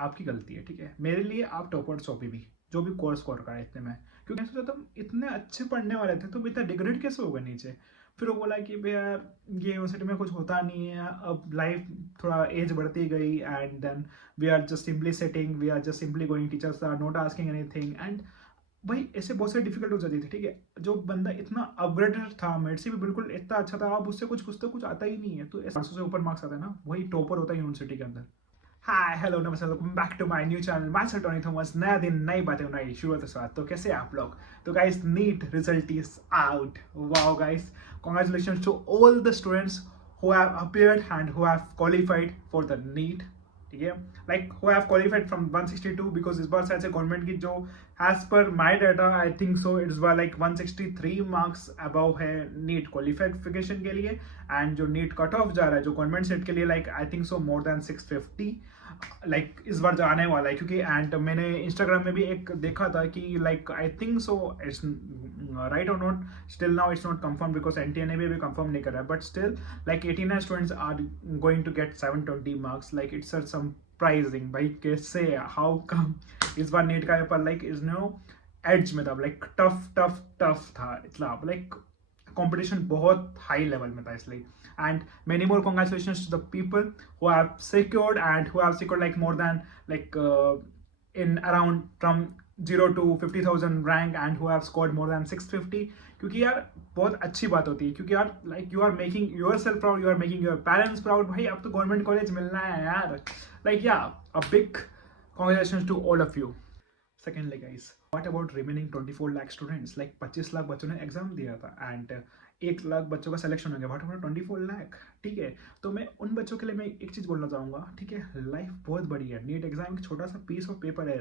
आपकी गलती है, ठीक है। मेरे लिए आप टॉपर्स हो अभी भी, जो भी कोर्स स्कोर करा इतने में, क्योंकि मैं सोचा तुम इतने अच्छे पढ़ने वाले थे, तुम इतना डिग्रेड कैसे हो गए नीचे। फिर वो बोला कि भैया यार ये यूनिवर्सिटी में कुछ होता नहीं है, अब लाइफ थोड़ा एज बढ़ती गई and then we are just simply setting, we are just simply going, teachers are not asking anything. And भाई ऐसे बहुत सारी डिफिकल्ट हो जाती थी, ठीक है। जो बंदा इतना अपग्रेडेड था, मेरे से भी बिल्कुल इतना अच्छा था, अब उससे कुछ कुछ तो कुछ आता ही नहीं है, तो 500 से ऊपर मार्क्स आता है ना, वही टॉपर होता है यूनिवर्सिटी के अंदर। हाय हेलो नमस्ते, welcome back to my new channel, myself Tony Thomas. नया दिन नई बातें नई शुरुआत के साथ। तो कैसे हैं आप लोग? तो guys, NEET result is out. Wow guys, congratulations to all the students who have appeared and who have qualified for the NEET, ठीक है। Like who have qualified from 162, because इस बार शायद से गवर्नमेंट की जो as per my data I think so it's bar like 163 marks above है NEET qualification के लिए। एंड जो नीट कट ऑफ जा रहा है जो गवर्नमेंट सेट के लिए, like I think so more than 650 like इस बार जाने वाला है, क्योंकि एंड मैंने इंस्टाग्राम में भी एक देखा था कि like I think so it's right और not, still now it's not confirm because NTA ने भी अभी कंफर्म नहीं करा है, but still like 89 students are going to get 720 marks. Like it's surprising भाई, कैसे, हाउ कम इस बार नीट का paper like is no edge में था, लाइक टफ टफ टफ था इतना, लाइक competition बहुत हाई लेवल में था इसलिए। and many more congratulations to the people who have secured and who have secured like more than like in around from 0 to 50,000 rank and who have scored more than 650। क्योंकि यार बहुत अच्छी बात होती है, क्योंकि यार like you are making yourself proud, you are making your parents proud. भाई अब तो गवर्नमेंट कॉलेज मिलना है यार, लाइक या a big congratulations to all of you। Secondly guys, what about remaining 24 lakh students, like 25 lakh बच्चों ने एग्जाम दिया था एंड 1 लाख बच्चों का सिलेक्शन हो गया, व्हाट अबाउट 24 लाख, ठीक है। तो मैं उन बच्चों के लिए मैं एक चीज़ बोलना चाहूँगा, ठीक है। लाइफ बहुत बड़ी है, नीट एग्जाम एक छोटा सा पीस ऑफ पेपर है,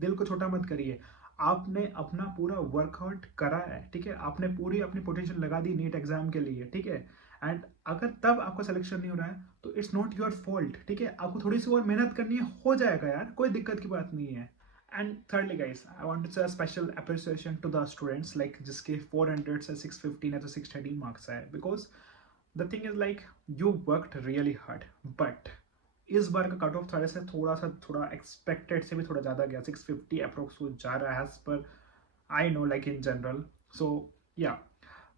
दिल को छोटा मत करिए। आपने अपना पूरा वर्कआउट करा है, ठीक है, आपने पूरी अपनी पोटेंशियल लगा दी नीट एग्जाम के लिए, ठीक है। एंड अगर तब आपका सिलेक्शन नहीं हो रहा है तो इट्स नॉट योर फॉल्ट, ठीक है। आपको थोड़ी सी और मेहनत करनी है, हो जाएगा यार, कोई दिक्कत की बात नहीं है। And thirdly guys, I want to say a special appreciation to the students like जिसके 400 से 615 है तो 630 मार्क्स है, because the thing is like you worked really hard, but इस बार का कट ऑफ थोड़ा एक्सपेक्टेड से भी थोड़ा ज़्यादा गया, 650 अप्रोक्स वो जा रहा है एज पर I know like in general. So yeah,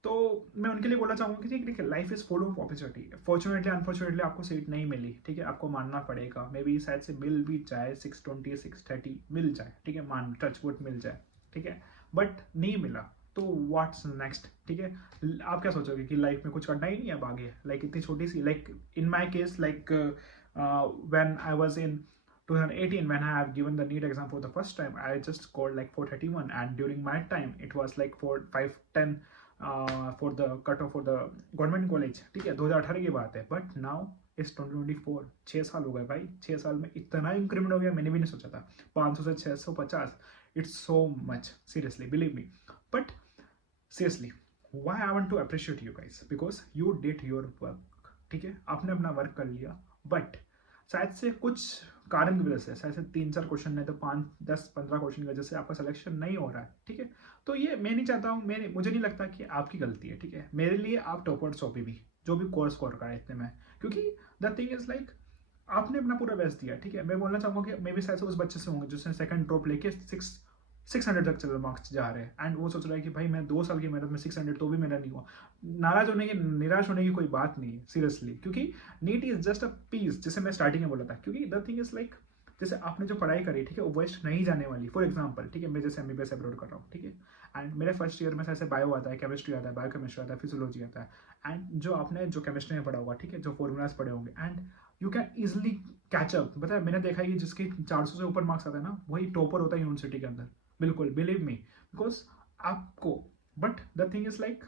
तो मैं उनके लिए बोलना चाहूँगा कि ठीक है, life is full of opportunity. Fortunately unfortunately आपको सीट नहीं मिली, ठीक है, आपको मानना पड़ेगा, मे बी शायद से मिल भी जाए 620 630 मिल जाए, ठीक है, मान टच वुड मिल जाए, ठीक है, बट नहीं मिला तो व्हाट्स नेक्स्ट, ठीक है। आप क्या सोचोगे कि लाइफ में कुछ करना ही नहीं है अब आगे, लाइक इतनी छोटी सी, like in my case like when I was in 2018 when I have given the NEET exam for the first time, I just scored like 431 and during my time it was like 4510 for the cut off for the government college, ठीक है, 2018 की बात है। But now इस 2024, 6 साल हो गए भाई, 6 साल में इतना इंक्रीमेंट हो गया, मैंने भी नहीं सोचा था। 500 से 650, it's so much, seriously believe me. But seriously why I want to appreciate you guys, because you did your work, ठीक है, आपने अपना वर्क कर लिया। बट शायद से कुछ कारण की वजह से, शायद से 3-4 क्वेश्चन नहीं तो 5-10-15 क्वेश्चन की वजह से आपका सिलेक्शन नहीं हो रहा है, ठीक है। तो ये मैं नहीं चाहता हूँ, मुझे नहीं लगता कि आपकी गलती है, ठीक है। मेरे लिए आप टॉपर्स हो अभी भी, जो भी कोर्स स्कोर करा है इतने में, क्योंकि द थिंग इज लाइक आपने अपना पूरा बेस्ट दिया, ठीक है। मैं बोलना चाहूँगा कि मे भी शायद से उस बच्चे से होंगे जिसने सेकंड ड्रॉप लेके 600 तक चल मार्क्स जा रहे हैं एंड वो सोच रहा है कि भाई मैं 2 साल की मेहनत में 600 तो भी मेरा नहीं हुआ। निराश होने की कोई बात नहीं है, सीरियसली, क्योंकि NEET is just a piece, जैसे मैं स्टार्टिंग में बोला था। क्योंकि द थिंग इज लाइक जैसे आपने जो पढ़ाई करी, ठीक है, वो वेस्ट नहीं जाने वाली। फॉर एग्जाम्पल, ठीक है, मैं जैसे MBBS अपलोड कर रहा हूँ, ठीक है, एंड मेरे फर्स्ट ईयर में ऐसे बायो आता है, केमिस्ट्री आता है, बायोकेमिस्ट्री आता है, फिजियोलॉजी आता है, एंड जो आपने जो केमिस्ट्री में पढ़ा होगा, ठीक है, जो फॉर्मूलाज पढ़े होंगे, and you can easily catch up. पता है, मैंने देखा है कि जिसके 400 से ऊपर मार्क्स आता है ना, वही टॉपर होता है यूनिवर्सिटी के अंदर, बिल्कुल बिलीव मी, बिकॉज आपको, but the thing is like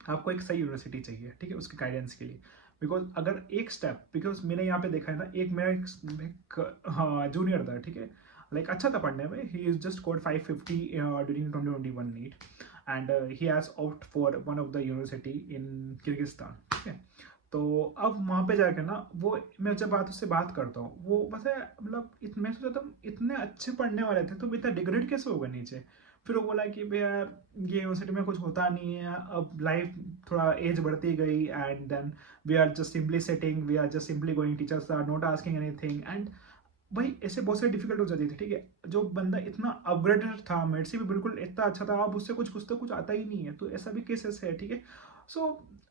आपको एक सही यूनिवर्सिटी चाहिए, ठीक है, उसके गाइडेंस के लिए। बिकॉज अगर एक स्टेप, बिकॉज मैंने यहाँ पे देखा है ना, एक मेरा एक जूनियर था, ठीक है, लाइक अच्छा था पढ़ने में, he is just scored 550 during 2021 neat and he has opt for one of the university in Kyrgyzstan, ठीक है। तो अब वहाँ पे जाकर ना, वो मैं जब उससे बात करता हूँ, वो बस है मतलब मैं सोचा था इतने अच्छे पढ़ने वाले थे, तो इतना डिग्रेड कैसे होगा नीचे। फिर वो बोला कि भैया यार ये यूनिवर्सिटी में कुछ होता नहीं है, अब लाइफ थोड़ा एज बढ़ती गई and then we are just simply setting, we are just simply going, teachers are not asking anything. And भाई ऐसे बहुत सारी डिफिकल्ट हो जाती थी, ठीक है। जो बंदा इतना अपग्रेडेड था, मेरे से भी बिल्कुल इतना अच्छा था, आप उससे कुछ पूछते कुछ आता ही नहीं है, तो ऐसा भी केसेस है, ठीक है। सो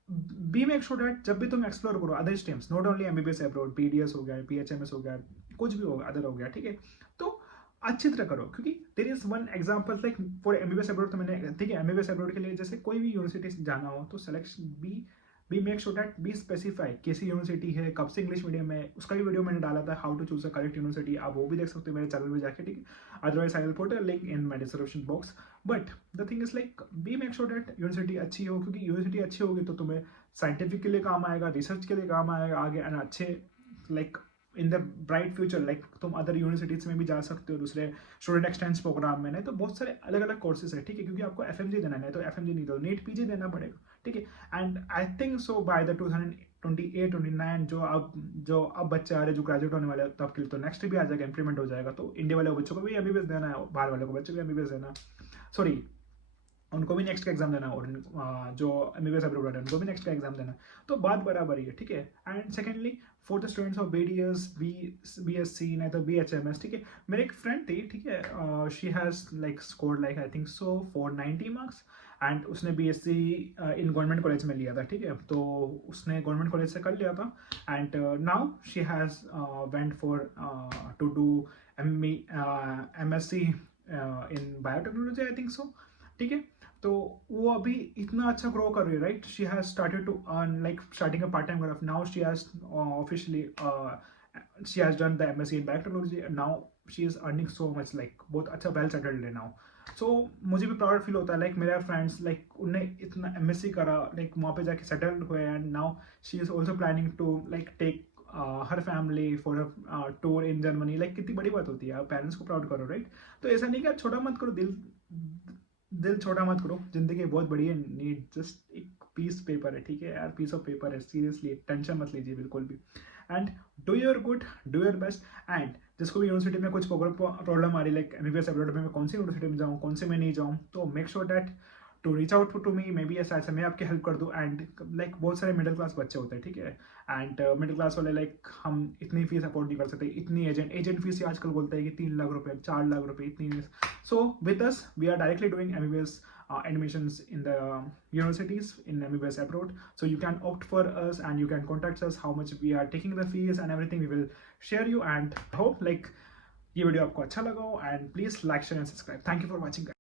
बी मेक श्योर दैट जब भी तुम एक्सप्लोर करो other streams, not only MBBS abroad, PDS हो गया, पीएचएमएस हो गया, कुछ भी हो अदर हो गया, ठीक है। तो अच्छी तरह करो, क्योंकि there is one example like for MBBS abroad, तो मैंने ठीक है एमबीबीएस अब्रॉड के लिए जैसे कोई भी यूनिवर्सिटी जाना हो तो selection be make sure that be specify कैसी यूनिवर्सिटी है, कब से इंग्लिश मीडियम है, उसका भी वीडियो मैंने डाला था, how to choose a correct university, आप वो भी देख सकते हो मेरे चैनल में जाके, ठीक है। Otherwise I will put a link in my description box. But the thing is like be make sure that university अच्छी हो, क्योंकि यूनिवर्सिटी अच्छी होगी तो तुम्हें साइंटिफिक के लिए काम आएगा, रिसर्च के लिए काम आएगा आगे, एंड अच्छे like in the bright future like तुम अदर यूनिवर्सिटीज में भी जा सकते हो, दूसरे स्टूडेंट एक्सचेंज प्रोग्राम में, नहीं तो बहुत सारे अलग अलग कोर्सेज है, ठीक है। क्योंकि आपको एफएमजी देना है, तो एफएमजी नहीं दो, नीट पीजी देना पड़ेगा, ठीक है। And I think so by the 2028-29 जो अब बच्चे आ रहे जो ग्रेजुएट होने वाले तब के लिए, तो नेक्स्ट भी आ जाएगा, इंप्लीमेंट हो जाएगा, तो इंडिया वाले बच्चों को भी एमबीबीएस देना है, बाहर वाले को बच्चों को एमबीबीएस देना, सॉरी उनको भी नेक्स्ट का एग्जाम देना, और जो एमबीबीएस अब्रॉड है उनको भी नेक्स्ट का एग्जाम देना, तो बात बराबर ही है, ठीक है। And secondly for the students of BDS, BSc, नहीं तो बीएचएमएस, ठीक है। मेरे एक फ्रेंड थी, ठीक है, she has like scored like I think so 490 marks, and उसने बीएससी इन गवर्नमेंट कॉलेज में लिया था, ठीक है। तो उसने गवर्नमेंट कॉलेज से कर लिया था, and now she has went for to do MSc in biotechnology I think so, ठीक है। तो वो अभी इतना अच्छा ग्रो कर रही है, right. She has started to earn like starting a part time graph, now she has officially she has done the MSc in biotechnology, now she is earning so much, like बहुत अच्छा well settled है now. So मुझे भी proud feel होता है, like मेरे friends like उन्हें इतना एमएससी करा, लाइक वहाँ पे जाके सेटल्ड हुए, and now she is also planning to like take her family for tour in Germany, like कितनी बड़ी बात होती है, आप पेरेंट्स को प्राउड करो, राइट। तो ऐसा नहीं कि आप छोटा मत करो, दिल छोटा मत करो, जिंदगी बहुत बड़ी है, नीड जस्ट एक पीस पेपर है, ठीक है यार, पीस ऑफ पेपर है, सीरियसली टेंशन मत लीजिए बिल्कुल भी। And do your good, do your best. And जिसको भी यूनिवर्सिटी में कुछ प्रॉब्लम आ रही है, लाइक एमबीबीएस अब्रॉड में मैं कौन सी यूनिवर्सिटी में जाऊँ, कौन से में नहीं जाऊँ, तो make sure that to reach out to me, maybe ऐसा मैं आपकी हेल्प कर दूँ। एंड लाइक बहुत सारे मिडिल क्लास बच्चे होते हैं, ठीक है, एंड मिडिल क्लास वाले लाइक हम इतनी फीस अफोर्ड नहीं कर सकते, इतनी एजेंट फीस आजकल बोलते हैं कि 3 लाख रुपए, 4 लाख रुपए, इतनी। So with us, we are directly doing MBBS admissions in the universities in MBBS abroad. So you can opt for us and you can contact us how much we are taking the fees and everything. We will share you, and I hope like ये video आपको अच्छा लगा हो, and please like, share and subscribe. Thank you for watching guys.